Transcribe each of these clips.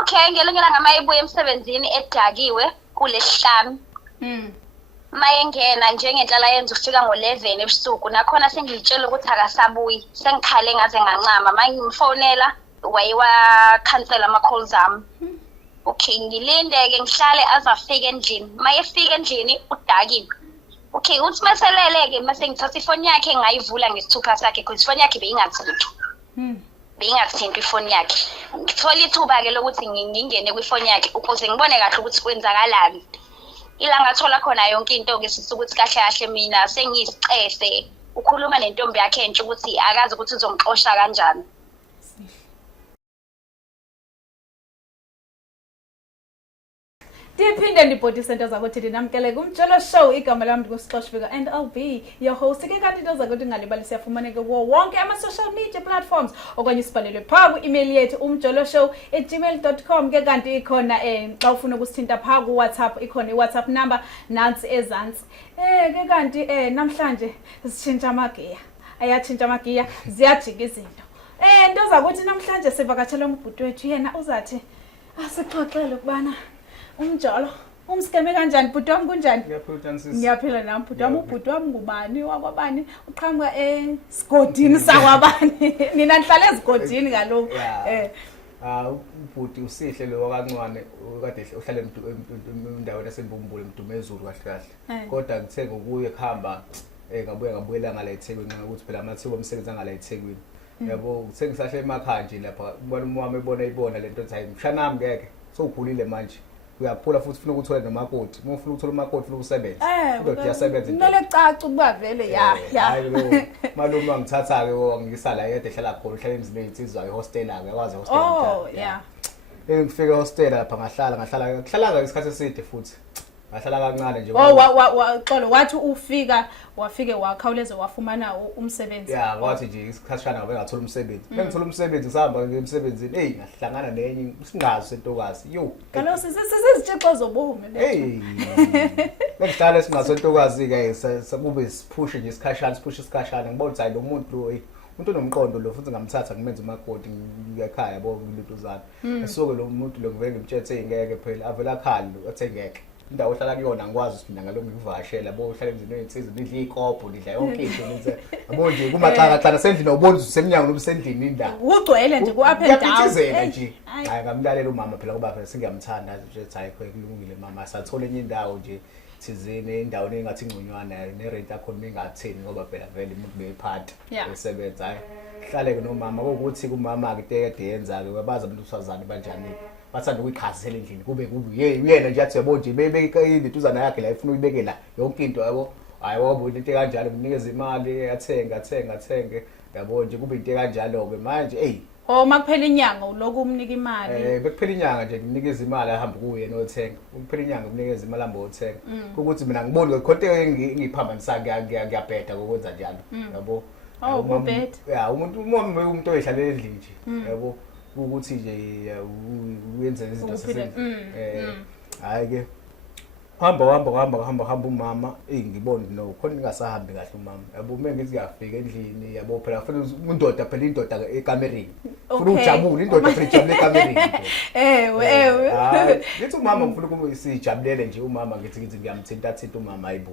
Okay, ngelinye ilanga mayebuya emsebenzini edakiwe kulesihlanu. Mayengena njengenhlala yenza ufika ngo-11 ebusuku nakhona sengilitshela ukuthi akasabuyi. Sengikhale ngaze ngancama mangimfonela wayewakhansela ama-calls ami. Okay, ngilinde-ke ngihlale azafika endlini. Mayefika endlini udakiwe. Okay, uthi maselele-ke mase ngithatha ifoni yakhe ngayivula ngesithupha sakhe because ifoni yakhe beyingathinthwa. Beyingathinthwa ifoni yakhe. Ngithola ithuba-ke lokuthi ngingene kwifoni yakhe ukuze ngibone kahle ukuthi kwenzakalani. Ila ngathola khona yonke into-ke sisukuthi kahle kahle mina sengiyisicefe. Ukhuluma nentombi yakhe entsha ukuthi akazi ukuthi uzongixosha kanjani. Ndiphinde ndibhodise into zakuthi ndinamkele kumjelo show igama lami ndinguSixoshifika and I'll be your host. Ke kanti into zakuthi ngalibali siyafumaneka kuwo wonke ama-social media platforms okanye sibhalelwe phaa ku-email yethu umjoloshow@gmail.com. Ke kanti ikhona xa ufuna ukusithinta phaa ku-WhatsApp ikhona i-WhatsApp number nansi ezantsi. Ke kanti namhlanje sitshintsha amagiya. Ayatshintsha amagiya ziyajika izinto. Into zakuthi namhlanje sivakatshele umbhuti wethu yena uzathi asixoxele ukubana umjolo umskeme kanjani bhuti wami kunjani? Ngiyaphila nami bhuti wami. Ubhuti wami ngubani wakwabani? Uqhamuka esigodini sakwabani? Nina nihlala ezigodini kaloku. Ubhuti usihle lo wakancwane kade uhlala endaweni yaseMbumbulu eMdumezulu kahle kahle. Kodwa ngithe ngokuye kuhamba ngabuyela ngala eThekwini ukuthi phela amathuba omsebenzi angala eThekwini. Yabo sengisahle emakhaya nje lapha ubona wami ibona lento ethi hayi mshanami ngeke sowukhulile manje. Uyaphula futhi ufuna ukuthola nomakoti. Uma ufuna ukuthola umakoti ufuna ukusebenza. Kodwa uyasebenza into. Kumele caca ukuba vele ya. Hayi lo malume wangithatha ke ngisala yede ehlala khona uhlala emzini ey'nsizwa hostel ake yakwazi hostel. Oh yeah. Ngifike hostel lapha ngahlala isikhathi eside futhi. Ngahlala kancane nje. Xolo wathi wafike wakhawuleza wafumana umsebenzi. Yeah, wathi nje isikhashana ngabe ngathola umsebenzi. Ngithola umsebenzi sihamba ngemsebenzini ngahlangana nenye singazi sentokazi. Yo. Kaloku sizitshixo zobomi lethu. Ngihlala singasentokazi ke sakube siphushe nje isikhashana ngibona ukuthi hayi lo muntu lo umuntu onomqondo lo futhi ngamthatha ngimenza umakoti ngiyakhaya yabo ngilutuzana. Esuke lo muntu lo ngivele ngimtshetse ngeke phela avela khali lo athe ngeke. Indawo ohlala kuyona ngikwazi ukuthi mina ngalokho ngivashela yabo uhlala emzini ey'nsizwa nidla iy'kobho nidla yonke into lenze yabo nje kumaxakaxaka sendlini awuboni usemnyango noba usendlini indawo ugcwele nje ku-up and down. Kuyaphithizela nje hayi ngamlalela umama phela kuba phela sengiyamthanda nje ethi hayi kulungile mama sathola enye indawo nje thizeni endaweni engathi ingconywana nerent yakhona bengatheni ngoba phela vele umuntu beyiphatha esebenza hayi hlale-ke nomama kokuthi kumama-ke tekade yenza-ke wabazi abantu besifazane banjani bathanda ukuyikhazisela endlini kube uyena nje athi yabo nje beyibeke intuzana yakhe la ifuna uyibekela yonke into yabo hayi wabona into kanjalo nginikeza imali athenge yabo nje kube into kanjalo-ke manje makuphela inyanga uloku umnika imali. Bekuphela inyanga nje nginikeza imali ahambe kuye nothenga. Ukuphela inyanga kunikeza imali ahambe othenga. Ukuthi mina ngiboni konke engiphambanisa ngiyabheda kokwenza njalo. Yabo. Ubheda. Umuntu oyihlalela endlini nje. Yabo. Ukuthi nje uyenze izinto hayi ke hamba umama ngibona no khona ningasahambi kahle umama yabo uma ngithi ngiyafika endlini yabo phela kufanele indoda phela indoda ekamereni ufuna ujabule indoda phela ijabule ekamereni ngithi umama ngifuna ukusijabulele nje umama ngithi ngiyamthinta umama hayibo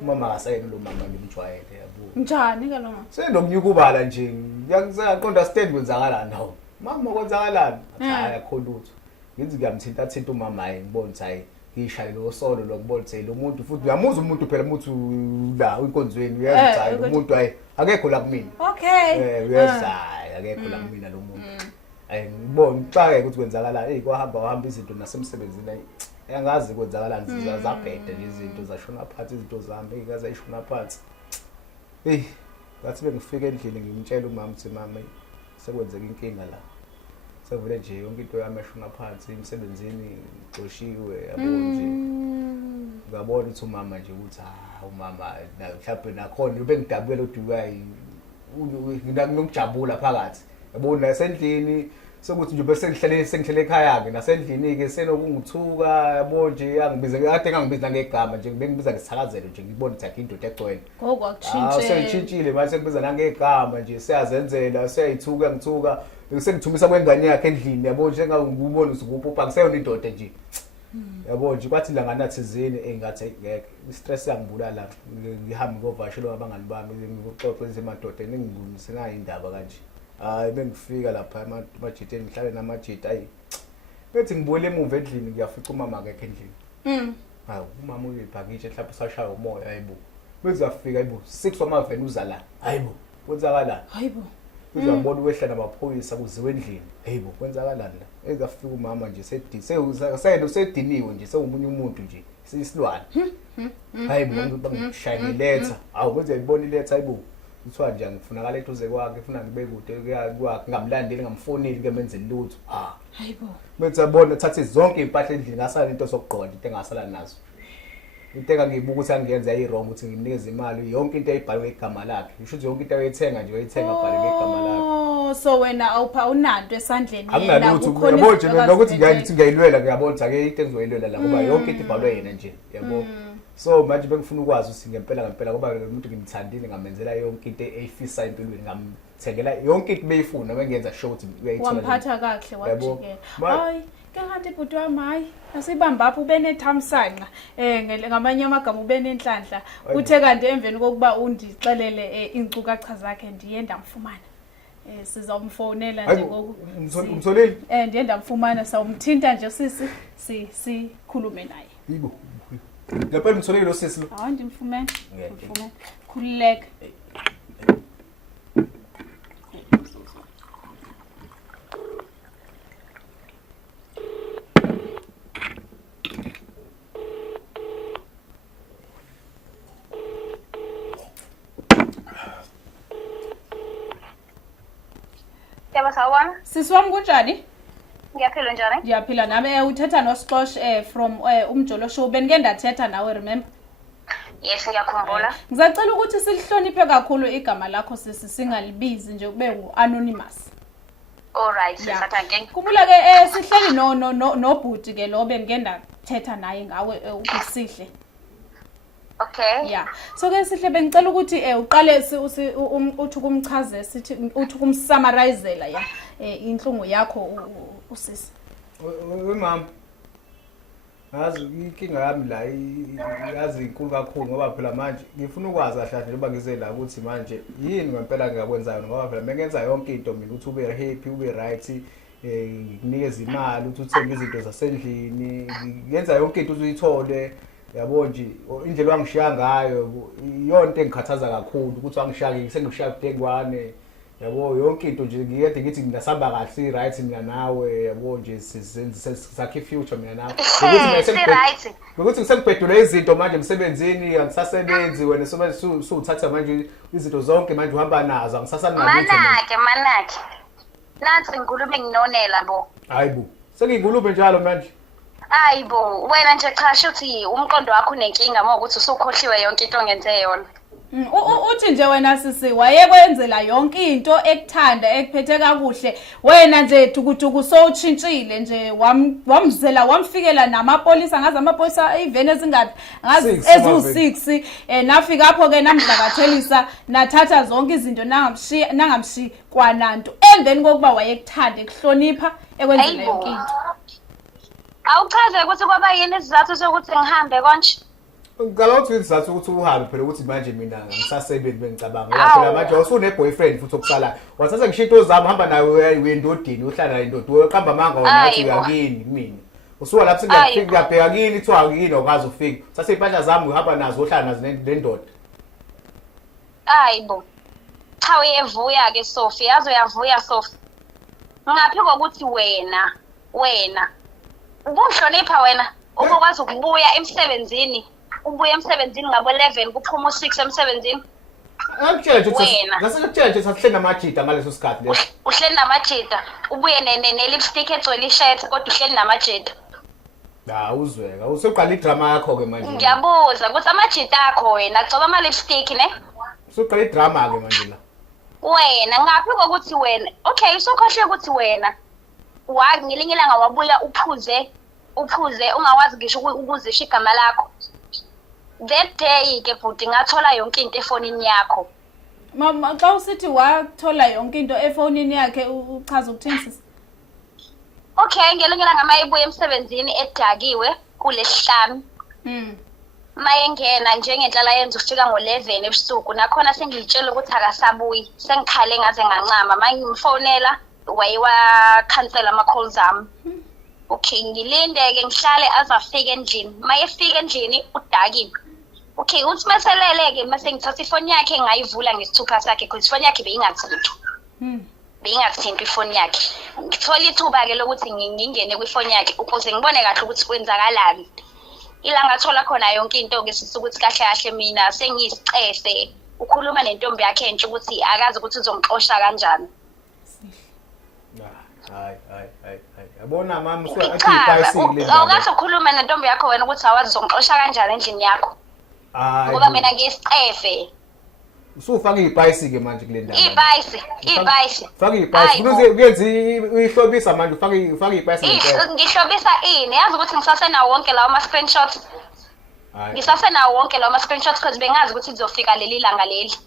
umama akasayena lo mama ngimjwayele yabo njani ke lo mama senokunyukubala nje ngiyaqonda stand kwenzakalani nawo mama kwenzakalani hayi akho lutho ngithi ngiyamthinta umama hayi ngibona ukuthi hayi ngishayile lo solo lo ngibona ukuthi lo muntu futhi uyamuza umuntu phela umuntu la inkonzweni uyazi hayi lo muntu hayi akekho la kumina uyazi hayi akekho la kumina lo muntu hayi ngibona ucake ukuthi kwenzakalani kwahamba izinto nasemsebenzini hayi angazi kwenzakalani zabheda lezi zinto zashona phansi izinto zami ngaze ayishona phansi ngathi bengifika endlini ngimtshela umama ukuthi mama sekwenzeka inkinga la sevele nje yonke into yami yashona phansi emsebenzini ngixoshiwe yabo nje ngabona ukuthi umama nje ukuthi umama mhlawumbe nakhona ubengidabukela udukayi nginokujabula phakathi yabo nasendlini sokuthi nje bese sengihlele ekhaya ke nasendlini ke senokungithuka yabo nje angibize kade ngangibiza ngegama nje bengibiza ngesithakazelo nje ngibona ukuthi akuyindoda eqwele ngokwakushintshile sengitshintshile manje sengibiza nangegama nje siyazenzela siyayithuka ngithuka sengithumisa kwengane yakhe endlini yabo nje ngangibona ukuthi kuphi akuseyona indoda nje yabo nje kwathi la ngana thizini engathi ngeke istress yangibulala ngihamba ngovashelo abangani bami ngixoxe ezimadodeni ngingumse ngayindaba kanje hayi bengifika lapha amajiteni ngihlale namajita ayi bethi ngibuyele emuva endlini ngiyafica umama akekho endlini hayi umama uyibhakishe mhlawumbe sashaya umoya hayibo bezafika hayibo 6 wamaveni uza la hayibo kwenzakalani hayibo uzabona uwehla namaphoyisa kuziwe endlini hayibo kwenzakalani la ezafika umama nje sediniwe nje sewumunye umuntu nje siyisilwane hayibo bangishayela iletha awu kwenze ibona iletha hayibo kuthiwa nje ngifunakala eduze kwakhe ufuna ngibe kude kwakhe ngamlandeli ngamfoneli ngemenzeli lutho hayibo bese yabona thatha zonke impahla endlini ngasala into sokugqoka into engasala nazo into engangibuka ukuthi angiyenza ayirong ukuthi ngimnikeze imali yonke into ayibhalwe igama lakhe ngisho ukuthi yonke into ayithenga nje ayithenga bhalwe igama lakhe so wena awupha unanto esandleni yena kukhona yabo nje nokuthi ngiyayilwela ngiyabona ukuthi ake into engizoyilwela la ngoba yonke into ibhalwe yena nje yabo so manje bengifuna ukwazi ukuthi ngempela ngoba umuntu ngimthandile ngamenzela yonke into eyifisa empilweni ngamthengela yonke into beyifuna bengenza sure ukuthi uyayithola wamphatha kahle wajikela hayi kanti ibhuti wami hayi asibamba apho ube nethamsanqa ngamanye amagama ube nenhlanhla uthe kanti emveni kokuba undixelele inkcukacha zakhe ndiye ndamfumana sizomfonela nje ngoku umtholeli ndiye ndamfumana sawumthinta nje sisi sikhulume naye yibo lapha umtholeli lo sisi lo hayi ndimfumene khululeka Yebo sawubona. Sisi wami kunjani? Ngiyaphila njani? Ngiyaphila nami uthetha noSixosh from umjolo show benike ndathetha nawe remember? Yes ngiyakhumbula. Ngizacela ukuthi silihloniphe kakhulu igama lakho sisi singalibizi nje kube anonymous. Alright sisathanke. Kumbula ke sihleli nobhuti ke lo benike ndathetha naye ngawe ukusihle. Okay. Yeah. So ke sihle bengicela ukuthi uqale uthi kumchaze sithi uthi kumsummarizela inhlungu yakho usisi. Mama. Yazi inkinga yami la yazi inkulu kakhulu ngoba phela manje ngifuna ukwazi kahle njengoba ngize la ukuthi manje yini ngempela ngiyakwenzayo ngoba phela mengenza yonke into mina uthi ube happy ube right ngikunikeza imali uthi uthenge izinto zasendlini ngenza yonke into uzuyithole yabo nje indlela wangishiya ngayo iyonto engikhathaza kakhulu ukuthi wangishaya sengishiya kudengwane yabo yonke into nje ngiyede ngithi nginasamba kahle right mina nawe yabo nje sakhe future mina nawe ukuthi ngisengibhedule izinto manje emsebenzini angisasebenzi wena usuthatha manje izinto zonke manje uhamba nazo angisasanalutho manake nathi ngikulume nginonela bo hayibo sengingulube njalo manje hayibo wena nje cha shuthi umqondo wakho unenkinga ngokuthi usukhohliwe yonke into ongenze yona uthi nje wena sisi wayekwenzela yonke into ekuthanda ekuphethe kakuhle wena nje dukuduku sowutshintshile nje wamzela wamfikela namapolisa ngazi amapolisa even ezingathi ngazi ezu6 nafika apho ke namdlakathelisa nathatha zonke izinto nangamshi kwananto endeni kokuba wayekuthanda ekuhlonipha ekwenzela yonke into awuchaze ukuthi kwaba yini isizathu sokuthi ngihambe konje ngicela ukuthi isizathu ukuthi uhambe phela ukuthi manje mina ngisasebenzi bengicabanga ngoba phela manje usune boyfriend futhi okusala wathatha ngishinto zami hamba nawe uyendodini uhlala indoda uqamba amanga ngathi uyakini kimi usuka lapho singafika ngiyabheka kini kuthiwa akini okazi ufika sase impahla zami uhamba nazo uhlala nazo nendoda hayibo cha uyevuya ke Sophie yazo yavuya Sophie ngaphi kokuthi wena ubuhlonipha wena ukwazi ukubuya emsebenzini ubuye emsebenzini ngabo 11 kuphuma u6 emsebenzini ngakutshela ukuthi ngasekutshela nje sahle namajita ngaleso sikhathi leso uhleli namajita ubuye ne-lipstick egcwele ishirt kodwa uhleli namajita uzweka usuqala idrama yakho ke manje ngiyabuza ukuthi amajita akho wena agcoba ama-lipstick ne usuqala idrama ke manje la wena ngaphi kokuthi wena okay usukhohle ukuthi wena ngelinye ilanga wabuya uphuze ungawazi ngisho ukuzisha igama lakho. That day ke bhuti ngathola yonke into efonini yakho. Mama xa usithi wathola yonke into efonini yakhe uchaza ukuthini sisi? Okay, ngelinye ilanga mayibuye emsebenzini edakiwe kulesihlanu. Mayengena njengenhlala yenza ufika ngo11 ebusuku nakhona sengiyitshela ukuthi akasabuyi sengikhale ngaze ngancama mangimfonela wayiwa cancel ama calls ami. Okay, ngilinde ke ngihlale azafika endlini. Mayefika endlini udakiwe. Okay, uthi maseleleke mase ngithatha ifoni yakhe ngayivula ngesithupha sakhe because ifoni yakhe beyingathinto. Beyingathinto ifoni yakhe. Ngithola ithuba ke lokuthi ngingene kwifoni yakhe ukuze ngibone kahle ukuthi kwenzakalani. Ilanga thola khona yonke into ke sisukuthi kahle kahle mina sengiyisicefe ukhuluma nentombi yakhe entsha ukuthi akazi ukuthi uzongixosha kanjani. Hayi. Yabona mama usuyathi ibhayisikile. Awukathi ukhuluma nentombi yakho wena ukuthi awazi uzongixosha kanjani endlini yakho. Ngoba mina ngiyisicefe. Usufaka ibhayisikile manje kule ndawo. Ibhayisi. Faka ibhayisikile. Uyenza uyihlobisa manje ufaka ibhayisikile. Ngihlobisa ini? Yazi ukuthi ngisasenawo wonke lawo ama screenshots. Ngisasenawo wonke lawo ama screenshots because bengazi ukuthi izofika leli langa leli.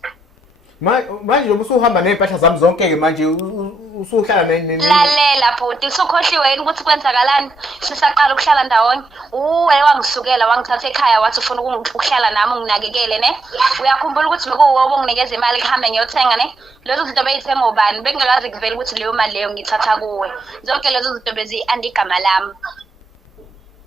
Manje usuhamba nezipahla zami zonke ke manje usuhlala lalela bhuti usukhohliwe yini ukuthi kwenzakalani sisaqala ukuhlala ndawonye uwe wangisukela wangithatha ekhaya wathi ufuna ukuhlala nami unginakekele ne uyakhumbula ukuthi bekuwo obonginikeza imali kuhambe ngiyothenga ne lezo zinto beyithenga ubani bengingakazi kuvela ukuthi leyo mali leyo ngithatha kuwe zonke lezo zinto bezi andigama lami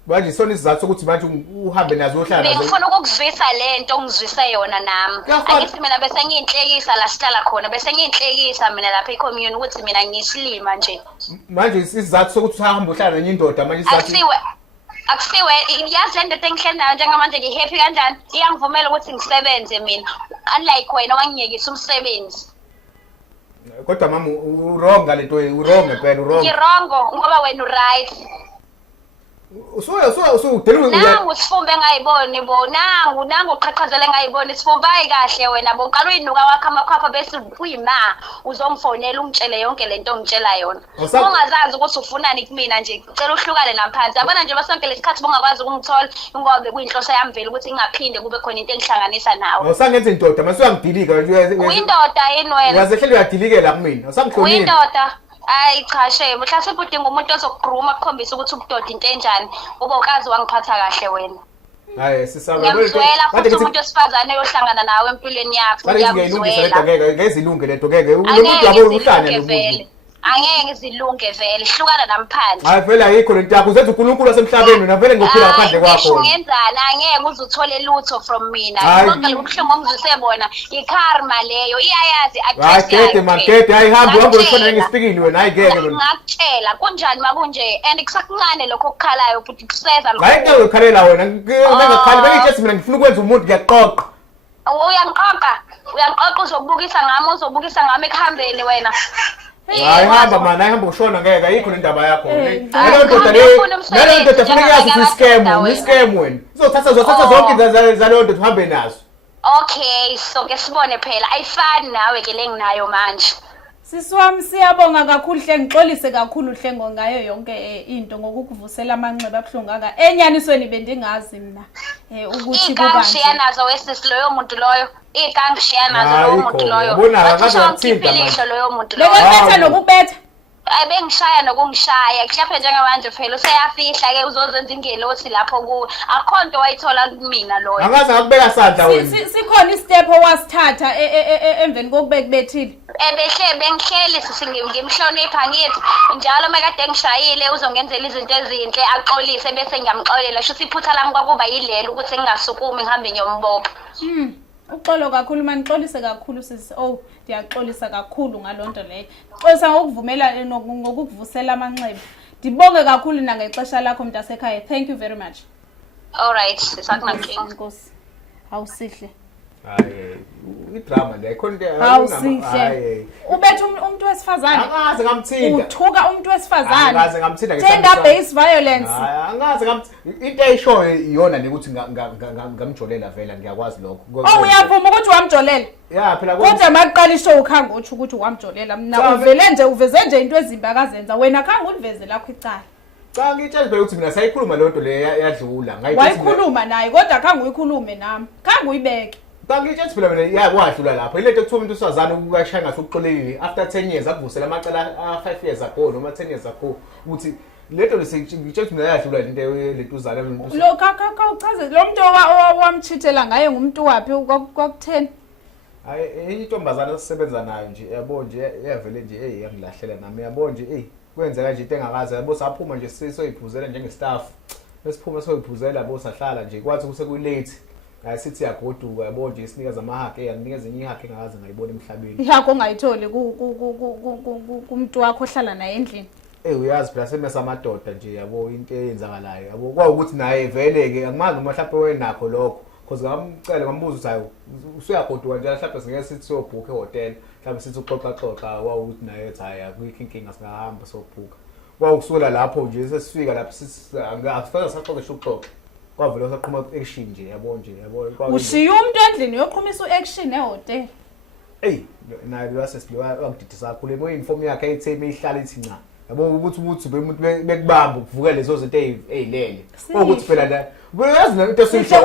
manje sona isizathu ukuthi manje uhambe nazo uhlala nazo ngifuna ukukuzwisa lento ongizwise yona nami angithi mina bese ngiyinhlekisa la sihlala khona bese ngiyinhlekisa mina lapha ecommune ukuthi mina ngiyisilima nje manje isizathu sokuthi uhamba uhlala nenye indoda manje isizathu akusiwe yazi le nto engihleli nayo njengamanje ngihappy kanjani iyangivumela ukuthi ngisebenze mina unlike wena wangiyekisa umsebenzi kodwa mama uronga lento uronga phela uronga ngirongo ngoba wena right usudeliwe nangu sifumbe ngayiboni bo nangu uqhaqhazele ngayiboni sifumbayi kahle wena bo qala uyinuka wakho amakhapha bese uyima uzongifonela ungitshele yonke lento ongitshela yona ungazazi ukuthi ufunani kumina nje ucela uhlukane naphansi yabona nje basonke lesikhathi bongakwazi ukungithola ngoba kuyinhloso yami vele ukuthi ingaphinde kube khona into engihlanganisa nawe awusangenza indoda mase uyangidilika uyindoda yini wena uyazehlele uyadilikela kumina awusangihlonile uyindoda Ay cha shame mhlawumbe udinga umuntu ozokugruma ukukhombisa ukuthi ubudoda into enjani ube ukazi wangiphatha kahle wena hayi sisaba ngiyamzwela futhi umuntu osifazane yohlangana nawe empilweni yakho ngiyamzwela ngezilunge lento ngeke umuntu yabo uhlanya nomuntu angeke zilunge vele hlukana namphandle hayi vele ayikho lento yakho uzenza uNkulunkulu wasemhlabeni na vele ngophila ngaphandle kwakho ngenzani angeke uze uthole lutho from mina konke lokuhlungu ongizisebona ikarma leyo iyayazi akhethe makhethe ayihamba uhambe ukhona ngisipikile wena ayigeke mina ngakutshela kunjani makunje and kusakuncane lokho okukhalayo futhi kuseza lokho hayi ke ukhalela wena bengakhali bengithi mina ngifuna ukwenza umuntu ngiyaqoqa uyanqoqa uzobukisa ngami ekuhambeni wena hayi hamba man ayihamba ushona ngeke ayikho indaba yakho leyo ndoda funeka yazi scam wena uzothatha zonke zaleyo ndoda uhambe nazo okay so ke sibone phela ayifani nawe ke lenginayo manje Sisiwami siyabonga kakhulu hle ngixolise kakhulu hle ngayo yonke into ngokukuvusela amanxeba abhlungu aka enyanisweni bendingazi mina ukuthi kubanzi nazo wesisi loyo muntu loyo ikangishiya nazo loyo muntu loyo ubona akaze wathintha loyo muntu loyo bekubetha nokubetha ayibengishaya nokungishaya kuhlaphe njengamanje phela useyafihla ke uzozenza ingelosi lapho kuwe akho nto wayithola kumina loyo angaze ngakubeka sandla wena sikhona istep owasithatha emveni kokubeka bethile bengihleli ngimhlonipha ngithi njalo makade ngishayile uzongenzela izinto ezinhle axolise bese ngiyamxolela sho siphutha lami kwakuba yilelo ukuthi ngingasukumi ngihambe ngiyombopha uxolo kakhulu manixolise kakhulu sisi ndiyaxolisa kakhulu ngalonto leyo xolisa ngokuvumela ngokukuvusela amanxeba ndibonge kakhulu nangexesha lakho mntasekhaya thank you very much all right sisakunankinga Nkosi awusihle hayi idrama le khona into awusihle ubethe umuntu wesifazane angaze ngamthinta uthuka umuntu wesifazane angaze ngamthinta gender based violence angaze into eyishoyo iyona ukuthi ngamjolela vela ngiyakwazi lokho uyavuma ukuthi wamjolela ya phela kodwa maqala ishow khanga uthi ukuthi wamjolela mina uvele nje uveze nje into ezimbi akazenza wena khanga uliveze lakho icala cha ngitshela phela ukuthi mina sayikhuluma le nto le yadlula wayikhuluma naye kodwa khanga uyikhulume nami khanga uyibeke ngitshela phela mina yakwadlula lapho ilento ekuthiwa umuntu usazana ukashaya ngathi uxolelile after 10 years akuvusela amacala 5 years ago noma 10 years ago ukuthi lento ngitshela mina yadlula lento lento uzana lo kaka uchaze lo muntu owamchithela ngaye ngumuntu wapi kwaku10 hayi intombazana sisebenza nayo nje yabo nje yavele nje yangilahlela nami yabo nje kwenzeka nje into engakazi yabo saphuma nje sisoyiphuzela njengestaff besiphuma soyiphuzela bo sahlala nje kwathi kusekulate hayi sithi yagoduka yabo nje sinikeza amahaki yanginikeza enye ihaki engakazi ngayibona emhlabeni ihaki ongayitholi kumuntu wakho ohlala naye endlini uyazi phela semesa amadoda nje yabo into eyenzakalayo yabo kwaukuthi naye vele ke angimazi uma mhlawumbe wenakho lokho because ngamcela ngambuza ukuthi hayi usuyagoduka nje mhlawumbe singeke sithi siyobhuka ehotel mhlawumbe sithi uxoxa wawukuthi naye ethi hayi akuyikho inkinga singahamba sobhuka kwaukusula lapho nje sesifika lapho asifana saxoxe ukuxoxa kwavela saqhuma action nje yabo nje yabo ushiya umuntu endlini yoqhumisa uaction ehotel naye lasesiliwa akudidisa kakhulu emo-uniform yakhe ayitheme ihlala ithi nca yabo ukuthi umuntu bekubamba ukuvuka lezo zinto ey'lele ukuthi phela la uyazi into uyekisa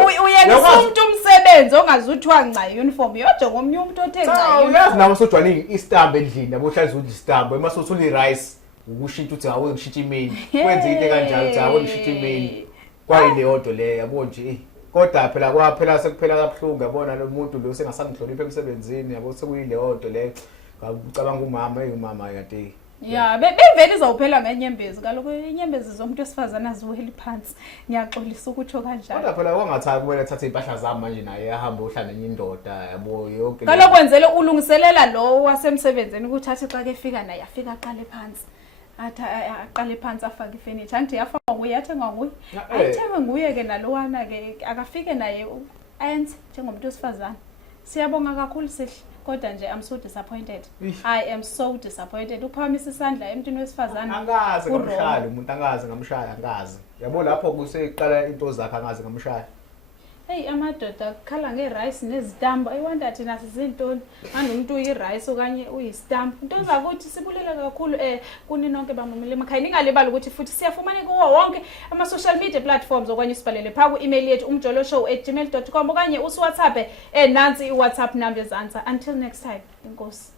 umuntu umsebenzi ongazuthi wanca i-uniform yojo ngomnye umuntu othe nca uyazi nawe sojwala istambu endlini yabo uhlala udla istambu emasothula i-rice ukushintsha uthi hawe ngishintsha imini kwenza into kanjalo uthi hawe ngishintsha imini kwayile nto le yabo nje kodwa phela kwaphela sekuphela kabuhlungu yabona lo muntu lo sengasangihlonipha emsebenzini yabo sekuyile nto le ngicabanga umama yakade ya bevele izawuphela ngenyembezi kaloku inyembezi zomuntu wesifazana aziweli phansi ngiyaxolisa ukutsho kanjalo kodwa phela kwangathaki kumele athathe impahla zami manje naye ahambe ohlala nenye indoda yabo yonke kaloku kwenzele ulungiselela lo wasemsebenzini ukuthi athi xa kefika naye afika aqale phansi athi aqale phansi afake ifurniture anti yafaka nguye athenga nguye ayithenge nguye ke nalowana ke akafike naye ayenze njengomuntu wesifazana siyabonga kakhulu sihle kodwa nje I'm so disappointed I am so disappointed uphakamisa isandla emntwini wesifazana angazi ngamshaya umuntu angazi ngamshaya angazi yabo lapho kuseqala into zakhe angazi ngamshaya hey amadoda akhala ngerice nezitambu ayiwanda thina sizintoni anomuntu uyirice okanye uyistambu into zakuthi sibulela kakhulu kuninonke bamamele emakhaya ningalibali ukuthi futhi siyafumana kuwo wonke ama social media platforms okanye sibhalele pha ku email yethu umjoloshow@gmail.com okanye uSWhatsApp nansi iWhatsApp number zansa until next time inkosi